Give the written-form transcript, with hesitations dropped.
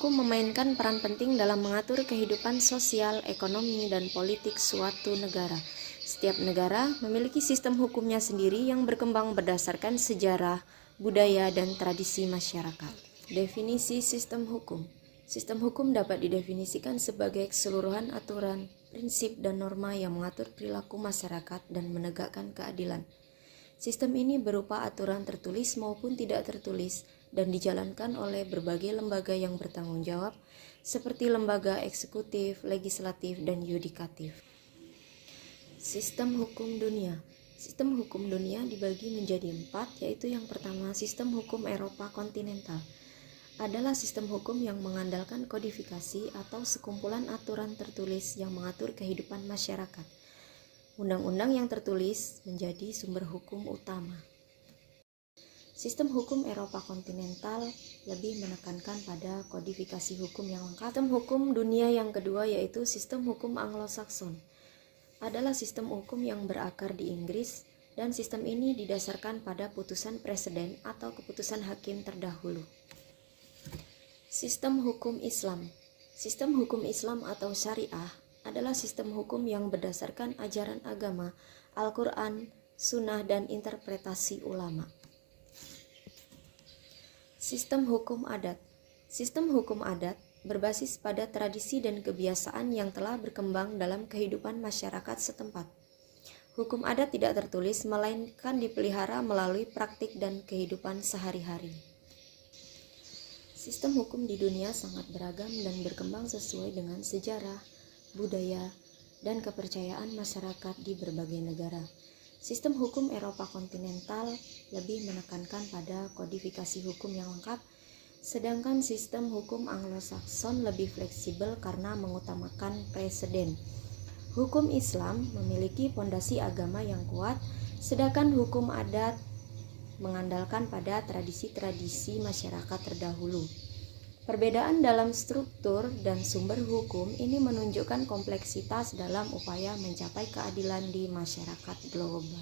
hukum memainkan peran penting dalam mengatur kehidupan sosial, ekonomi, dan politik suatu negara. Setiap negara memiliki sistem hukumnya sendiri yang berkembang berdasarkan sejarah, budaya, dan tradisi masyarakat. Definisi sistem hukum. Sistem hukum dapat didefinisikan sebagai keseluruhan aturan, prinsip, dan norma yang mengatur perilaku masyarakat dan menegakkan keadilan. Sistem ini berupa aturan tertulis maupun tidak tertulis dan dijalankan oleh berbagai lembaga yang bertanggung jawab seperti lembaga eksekutif, legislatif, dan yudikatif. Sistem hukum dunia. Sistem hukum dunia dibagi menjadi 4, yaitu yang pertama sistem hukum Eropa kontinental. Adalah sistem hukum yang mengandalkan kodifikasi atau sekumpulan aturan tertulis yang mengatur kehidupan masyarakat. Undang-undang yang tertulis menjadi sumber hukum utama. Sistem hukum Eropa kontinental lebih menekankan pada kodifikasi hukum yang lengkap. Sistem hukum dunia yang kedua yaitu sistem hukum Anglo-Sakson. Adalah sistem hukum yang berakar di Inggris dan sistem ini didasarkan pada putusan presiden atau keputusan hakim terdahulu. Sistem hukum Islam. Sistem hukum Islam atau syariah adalah sistem hukum yang berdasarkan ajaran agama, Al-Quran, Sunnah, dan interpretasi ulama. Sistem hukum adat. Sistem hukum adat berbasis pada tradisi dan kebiasaan yang telah berkembang dalam kehidupan masyarakat setempat. Hukum adat tidak tertulis, melainkan dipelihara melalui praktik dan kehidupan sehari-hari. Sistem hukum di dunia sangat beragam dan berkembang sesuai dengan sejarah, budaya, dan kepercayaan masyarakat di berbagai negara. Sistem hukum Eropa kontinental lebih menekankan pada kodifikasi hukum yang lengkap, sedangkan sistem hukum Anglo-Sakson lebih fleksibel karena mengutamakan preseden. Hukum Islam memiliki fondasi agama yang kuat, sedangkan hukum adat mengandalkan pada tradisi-tradisi masyarakat terdahulu. Perbedaan dalam struktur dan sumber hukum ini menunjukkan kompleksitas dalam upaya mencapai keadilan di masyarakat global.